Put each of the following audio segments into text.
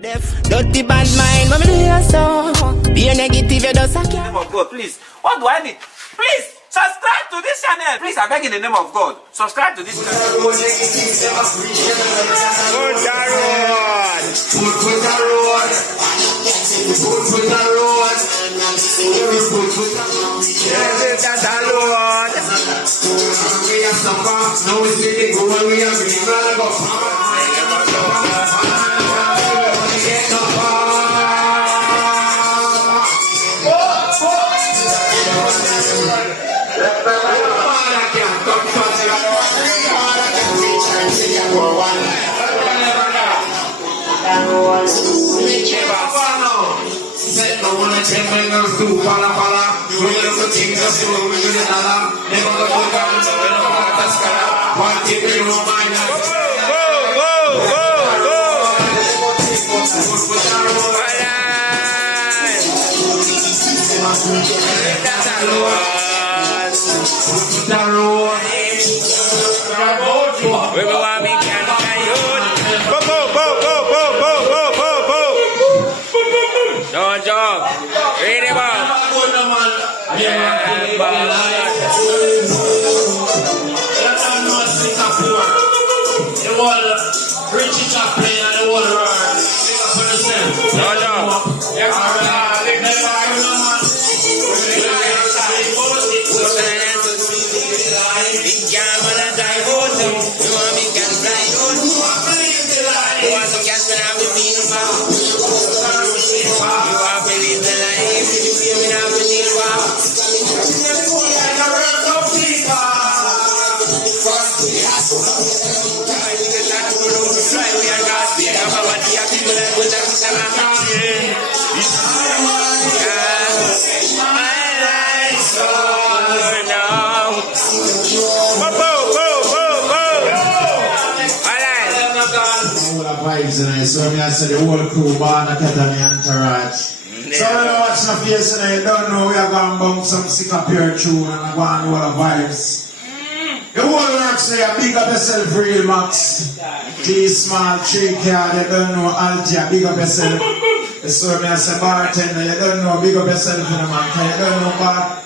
Dirty bad mind, mama do your so. Be a negative, you just a In the name of God, please. What do I need? Please, subscribe to this channel. Please, I beg in the name of God. Subscribe to this channel. Put So I said the whole crew born a cat and the entourage. So when you watch the face and you don't know we are going to bump some sickapure tune and go on all the vibes. The whole works there, big up yourself real Max. T small, 3 card, you don't know Altia, big up yourself. So I say bartender, you don't know, big up yourself in the man, you don't know bar.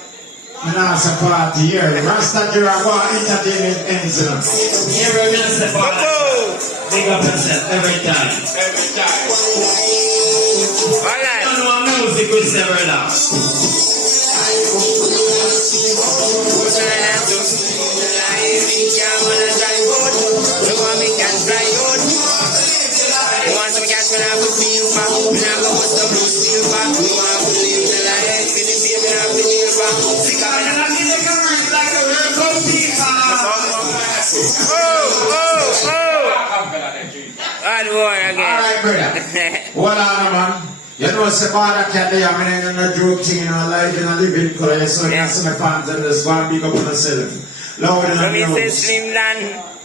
And that's a party here. Rasta Jura go entertainment ends in us. Here we say big up yourself every time. Every time. Alright. You know music will never last. Alright, brother. What on, man? You know, it's about a cat there, I'm in a joke thing, you know, life in a living color, so you see my fans and just go and big up on yourself. Loud and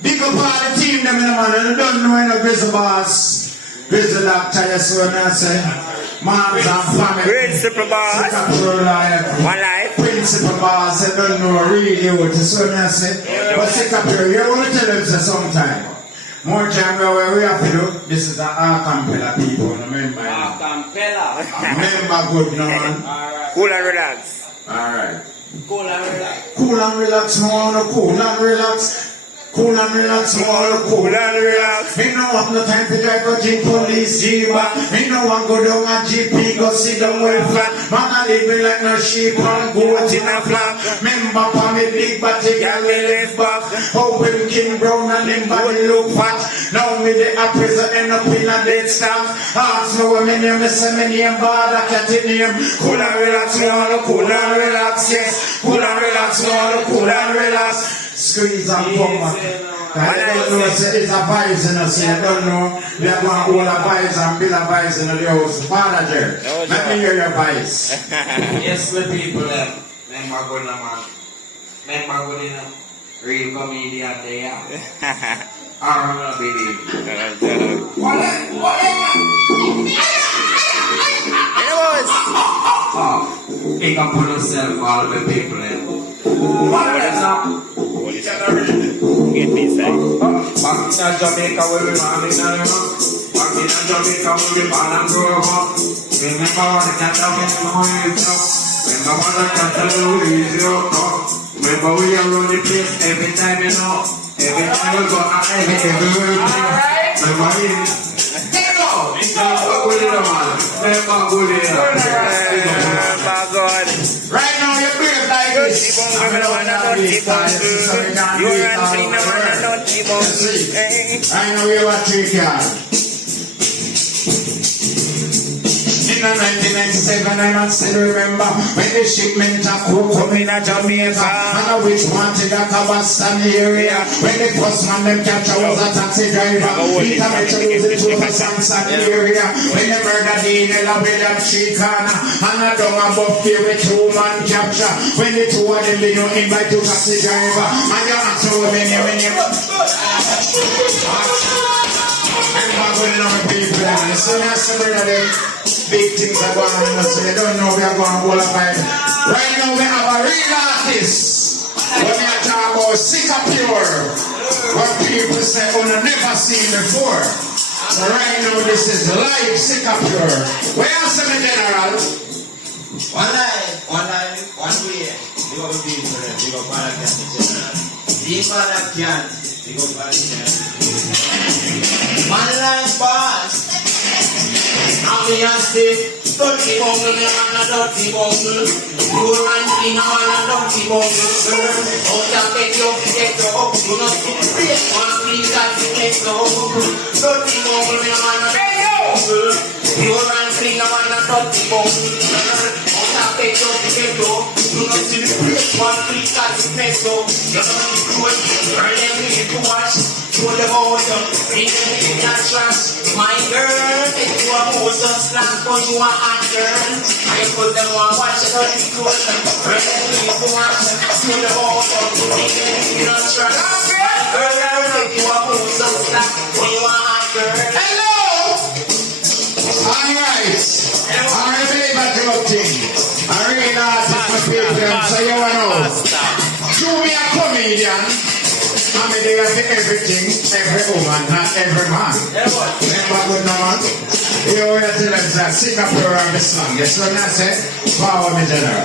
big up all the team, them, man, you don't know any Grizzly Boss, Grizzly Doctor, you see what I say? Moms and family. Principal Boss. Sickapure life. One life. Principal Boss, you don't know really what you see what I say? But Sickapure, you want to tell them sometime. More time we have to do, this is an Arcampella people, remember? Arcampella. Remember good, no man? Alright. Cool and relax. Alright. Cool and relax. Cool and relax, no, cool and relax. Cool and relax, no, cool and relax. Me no have no time to drive a Jeep police Jeep. Me no want go down a GP, go sit down well flat. Man I live me like no sheep and goat in a flock. Remember for me big body girl me left back. How when King Brown and them body look fat. Now me the prison end up in a dead stop. Ask me what me name, me say me name bad a cat name. Cool and relax, no, cool and relax, yes. Cool and relax, no, cool and relax. Squeeze and pump. I don't know, it's a vibes in us, I don't know. We are going to hold a vibes and build a vibes in the house. Father Jer, let me hear your vibes. Yes, the people there. Make my good man. Make my good enough. Real comedian they are. I don't believe. Pick up on yourself, all the people there. What is up? Get this side. Back in Jamaica where we are, Back in Jamaica, we born and grow up. Remember what the cat of it is up. Remember what the cat of it is up. Remember we are on the place every time, you know. Every time we go out, everywhere. Remember him. Right now you breathe like this. Right now you are tricky. In 1997, I must still remember when the shipment of coke come in at Jamaica, and I which wanted a Kabastan area. When the first man them catch was a taxi driver, he tried to lose it to a Samson area. When they murdered the Inela with that Chicana, and I don't above fear with 2-man capture. When the two of them they don't invite to taxi driver, and you ask so when you I'm not going on people, and so that's some of them big things are going on, so you don't know we are going to hold up by. Right now we have a real artist. When we are talking about sickapure, what people say we never seen before. So right now this is live sickapure. Where are some general? One way. You go to people, you go para the general. People that can't, you go para the general. One life boss. I'm the stick, dirty bungle, and a dirty bungle. You run in all a dirty bungle. Out of bed, you get up. You not see the place, one please, that's the place to open. Dirty bungle, and a dirty bungle. You run clean, and a dirty bungle. Out of bed, you get up. You not see the place, one please, that's the place to open. You don't need to watch, burn them need to watch. Show them out, bring them in that trash. My girl, take you a moose of slack, but you are hot girl. I put them on watch it up, you cool. Bring them in to watch, show them out, bring them in that trash. My girl, take you a moose of slack, but you are hot girl. Hello! Alright. I believe I joke thing. I really artist for people, so you want to know. Show me a comedian. I mean, they have everything, every woman, not every man. Remember good no man? You will tell us that sickapure of the song. Yes, what I say? Power me general.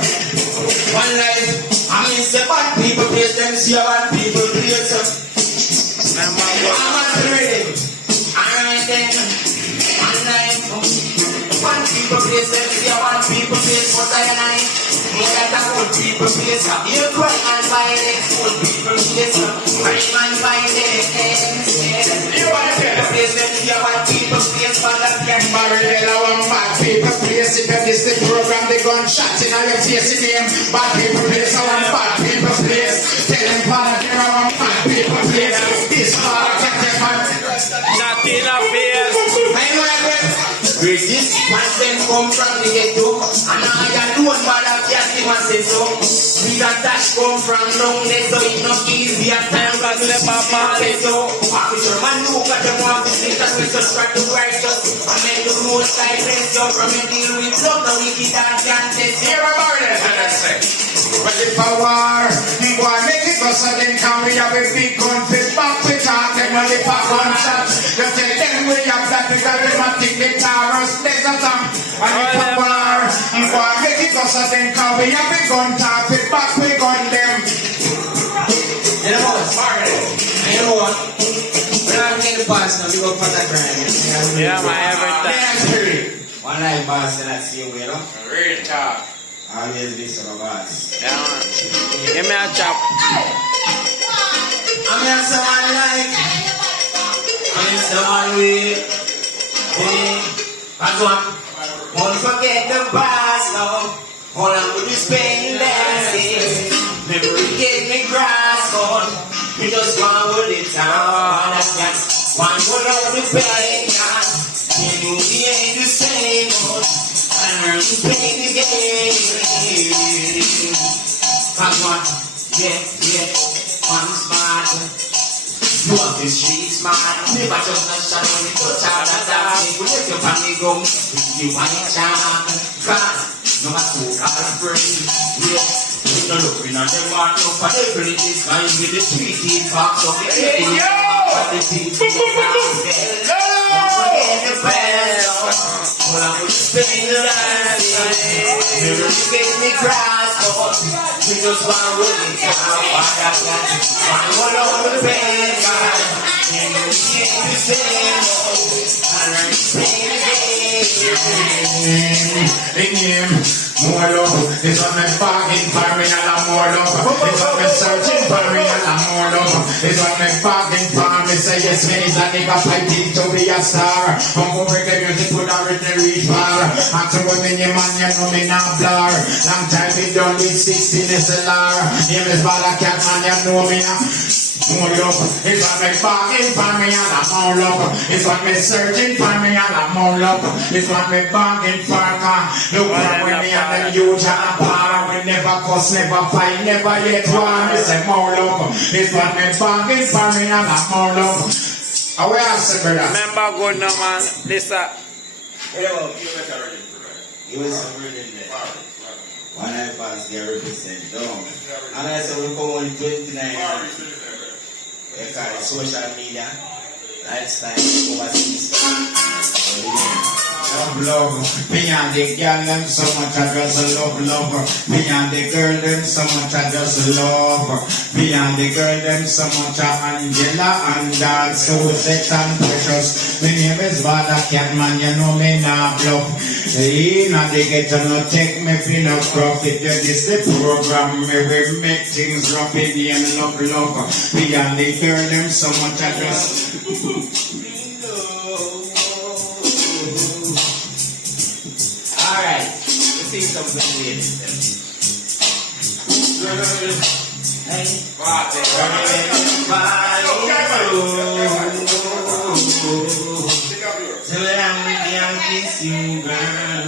One life, I mean, say bad people place them, see bad people place them. I'm not ready. Alright then. One life, one people place them, see bad people place what I like. More than good people place them. You cry and violence, good people place them. Crime and violence. You want to place them, see bad people place for that gang. Barrel one bad people place. If you miss the program, they gunshot in your face again. Bad people place, one bad people place. Tell them father, there are one bad people place. This father can't take on. Nothing of fear. Where this man come from the ghetto, and I alone bad of that him and say so. We got dash come from down there, so it's not easy at times. But the papa say so. Officer man look at them one visit and we subscribe to righteous. And make the most like this, you from your deal with love, the wicked and can't test. Hear about it, and I say. Ready for war, we want to make it go so then can we have a big gun fit back to talk and only for gunshot. You tell them we have that because they might think the terrorists, there's a time. Ready for war, we want to make it go so then can we have a gun talk fit back we gun them. You know what, smart. You know what? When I'm getting the boss now, we go for that grind. Yeah, my everytime. One night boss and I see you, you know? Real talk. Always listen to boss. Yeah, man. Give me a chop. I'm here someone like I'm someone with that's one. Won't forget the past now. All I'm with is pain dancing. Memory gave me grass on. We just want to hold it down. One more of the pain. You know we ain't the same. And we're playing the game. Come on. Yeah. I'm smart. You want the street smart. Never just not shot when you touch out that dance. We let your family go. You want it jam. Cause no matter who are free. Yeah. You don't look in on them want no for the politics. Guys with the tweet in box of the people. But the people are all I would spend the last night. Never make me cry, so we just want to run it down. I'm all over the bed, man. And you can't be saying, I'm in him, more love. It's what me bargain for me and I'm more love. It's what me searching for me and I'm more love. It's what me bargain for me. Say yes, me is a nigga fighting to be a star. I'm gonna break the music with a written reach far. I'm to women, you man, you know me now blur. Long time we done with 16 SLR. Name is Bala Cat, man, you know me now. More love, it's what me bargain for me and I'm more love. It's what me searching for me and I'm more love. It's what me bargain for. Look for when me and them youth are apart. We never cuss, never fight, never yet war. Me say more love. It's what me bargain for me and I'm more love. How we are, say brother? Remember good now, man. This He was already there. When I pass, they represent down. And I said, we come on 29. We call it social media, lifestyle, overseas. Love, me and the girl them so much I just love. Me and the girl them so much I just love. Me and the girl them so much I Angela and God so set and precious. My name is Bada Catman, you know me now bluff. Hey, now they get to not take me for no profit. This the program, me we make things rough in the end love. Me and the girl them so much I just. Alright, let's see something weird. Till I'm with you, I kiss you, girl.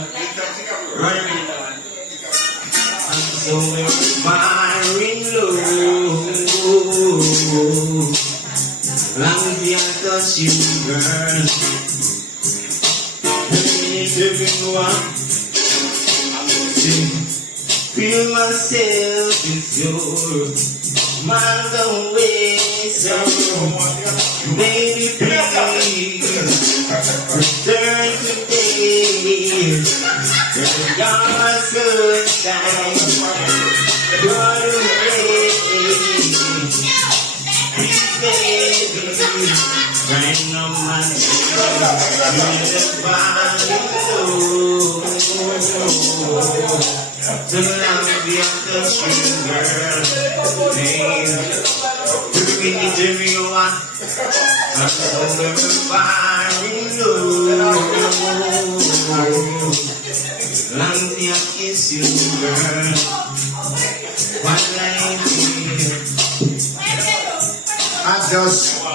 I'm so inspiring, low. Long as I touch you, girl. Everyone. Feel myself is yours, miles away, so baby please return today. You're my sunshine, run away, please baby, bring on my to love you, touch you, girl. Baby, give me one. I'm so inspiring, long as I kiss you, girl. One life I just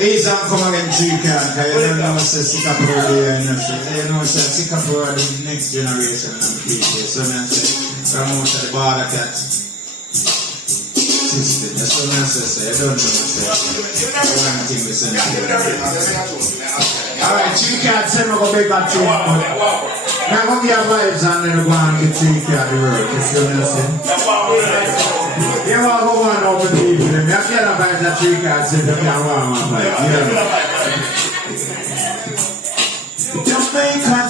ease and come again to you, because you don't know say sickapure there, you know say sickapure the next generation of people. So I say promote the Border Cat system. That's what I say. I don't know myself. One thing we say. Alright, Chica said we're going to make that tune, but now going to get vibes and then we're going to get Chica the work, if you understand. You want to go on over people, and you have to get a vibe that Chica said that you want to vibe.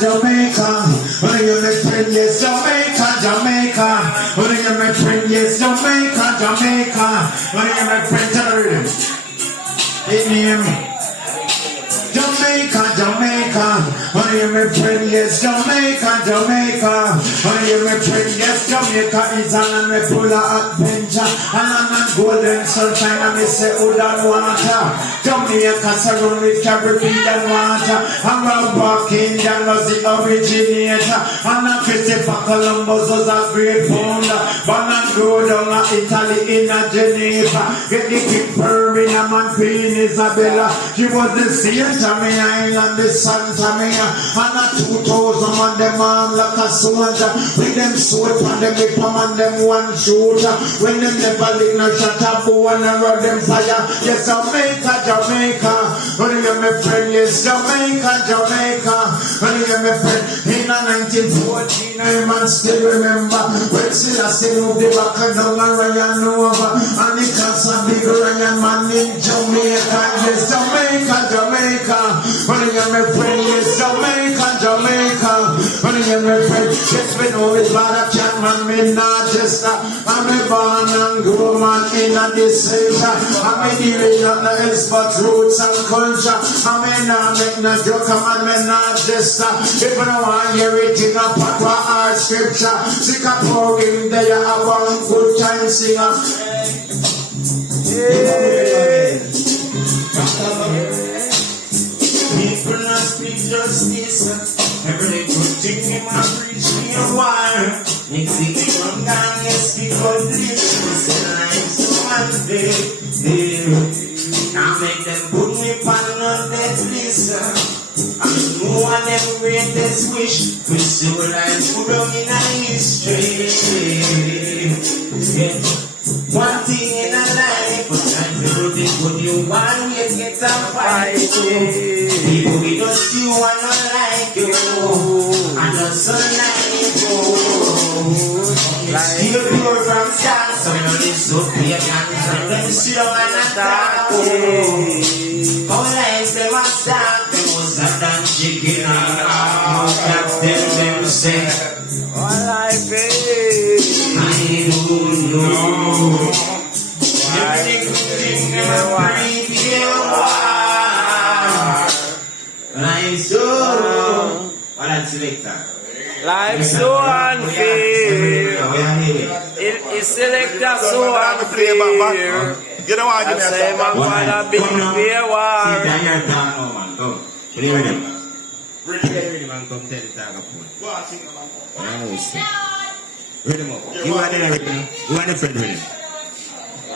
Jamaica, when you make friend, yes, Jamaica, when you make friend, yes, Jamaica, when you make friend, tell the rhythm. Hit me, Jamaica, when you make friend, yes, Jamaica, when you make friend, yes, Jamaica is an full of adventure, and golden sunshine, and me say, oh, that water, Jamaica surrounded with Caribbean water, and we're walking down was the originator, and Christopher Columbus was a great founder, born and grew down in Italy in Geneva, get the big fur in a man Queen Isabella, she was the saint of me island, the Santa Mia, and a 2000 on them arm like a soldier, with them sword on them hip and them one shooter, when them never lick no shot up, one and run them fire, yes Jamaica, when you my friend, yes Jamaica, when you my friend, in 1914, I man still remember, when Selassie moved the back down and Ryan over, and the cast a big Ryan man in Jamaica, yes Jamaica, when you my friend, yes Jamaica, hear me friend. Yes, me know it's bad a cat man, me not just I'm a born and grow man in a decision. I'm a dealing on the else but roots and culture. I'm a not make no joke, man, me not just if you don't want to hear it in a patois or scripture. Sickapure in there, you have one good time singer. People not speak justice. Every good thing in my preach me a while. Next thing you come down, yes, people live. So one day, I make them put me on that list. I'm no one them greatest wish. We still like put them in a history. One thing in a life, but time to do this, but you want to get a fight. People we just you want to like you, and just so like you. Still pure from start, so you know this up here, and then sit down and attack. How life them a start, them was a damn chicken, and them say, all life is. I don't know. Everything life's so. What that selector? Life's so unfair. It's selector so unfair. You don't want to give me a say, man, wanna be fair war. Ready, man, come tell the talk Go on, sing, man. Read him up. You want to read him? You want to friend with him?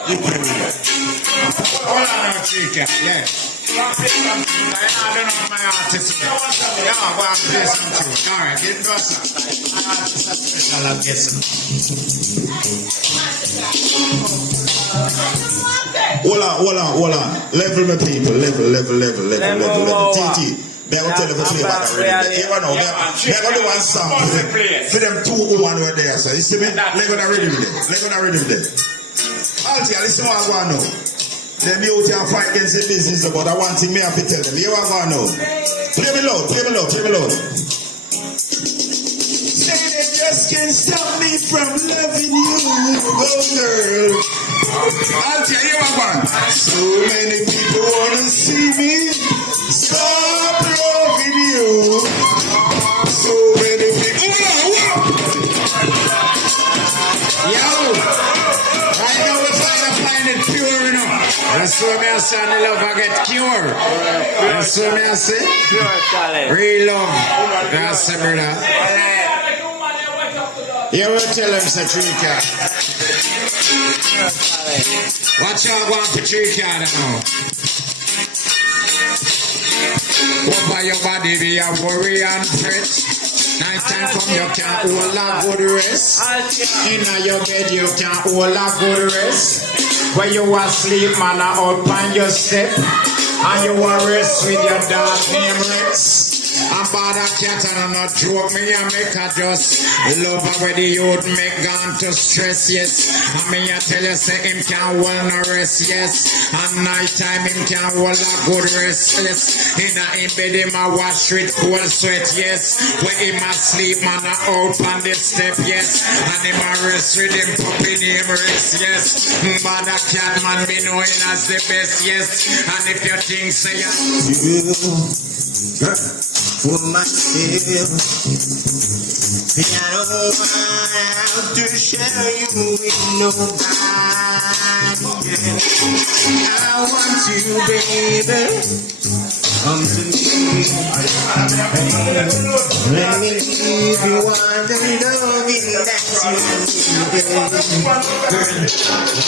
You friend with him? Hold on now, Chica. Yeah. I don't know my artist. Yeah, I'm going to play some tune. All right, get into us. My artist is special, I guess. Hold on. Level my people. Level. TT. They're going to tell you to play back already. They're going to do one song for them two who one were there. So you see me? They're going to read him there. Altia, listen what I want to know. Them youth here fight against the business, but I want thing me have to tell them. You what I want to know. Play me loud. Say they just can't stop me from loving you, oh girl. Altia, you what I want. So many people want to see me stop loving you. So many people. I know we find it pure enough. That's what me I say, the love I get cure. That's what me I say. Pure talent. Real love. That's it, brother. You will tell him, say, Trika. Watch out, go on for Trika now. Over your body, be a worry and fret. Night time come, you can't hold a good rest. In your bed, you can't hold a good rest. When you asleep, man, out on your step. And you are rest with your dog name Rex. I'm bad a cat and I'm not joke. Me I make her just love her where the youth make gone to stress, yes. And me I tell you say him can't hold no rest, yes. And night time him can't hold a good rest, yes. In a bed him a wash with cold sweat, yes. When him a sleep man a out on the step, yes. And him a rest with him puppy name rest, yes. Bad a cat man me know him as the best, yes. And if you think say for myself, I don't want to share you with nobody. I want you, baby. Come to me. Let me give you all the loving that you need.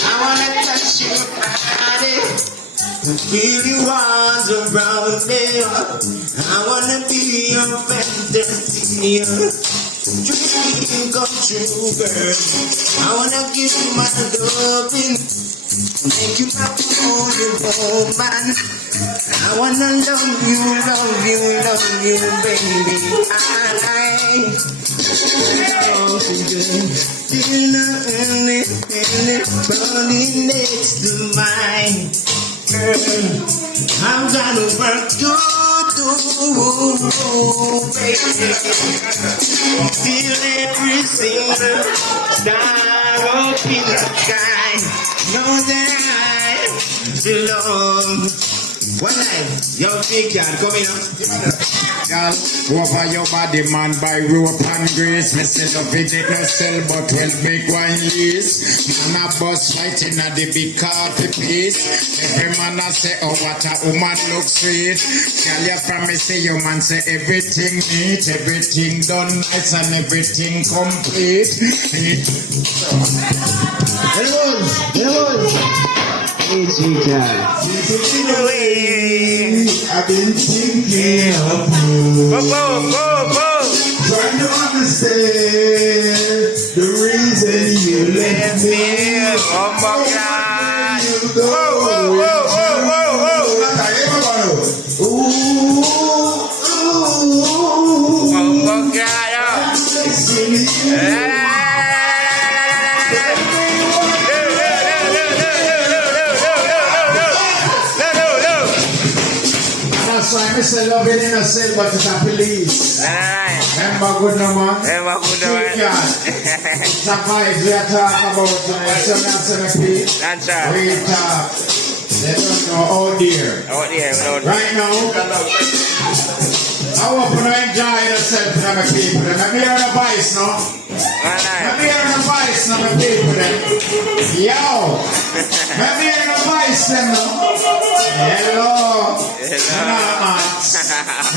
I wanna touch your body. Feel you arms around me. I wanna be your fantasy. Dream come true, girl. I wanna give you my loving. Make you my only woman. I wanna love you, baby. I feel the body next to mine. Girl, I'm gonna work good Feel everything star up in the sky. Know that I belong. One life, young big girl, come in up. Girl, over your body, man, by rope and grace. Me say love it no sell, but well big wine lease. Man a bus fighting at the big coffee piece. Every man a say, oh what a woman look sweet. Girl, you promise say your man say everything neat, everything done nice and everything complete. Hey, chica. I've been thinking of you. Go, go, go, go. Trying to understand the reason you left me. Oh my God. You go. Whoa, whoa, whoa, whoa, whoa. Ooh, ooh. Oh my God. See me. That's why I say love it in a cell, but it's a police. Remember good no man? It's a vibe we are talking about tonight. So that's MP. That's right. We talk. They don't know out there. Right now, I want to enjoy yourself from the people. Let me hear the voice now. Let me hear the voice now, the people. Yo. Let me hear the voice now. Hello.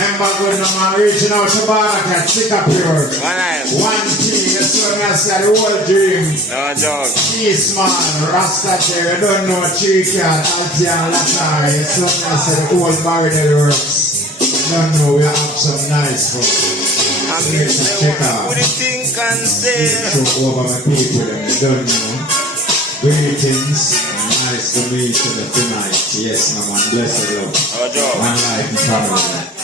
Remember good no man, reaching out to Bruck and sickapure. One thing, that's what I said, the whole dream. No joke. Peace man, Rasta there, you don't know Chica, Altia and Latari. That's what I said, the whole barrel works. You don't know, we have some nice folks. Check out. What do you think and say? Show over my people, and you don't know. Greetings. Nice to meet you tonight. Yes, my man. Blessed love. Oh, joke. One life in family.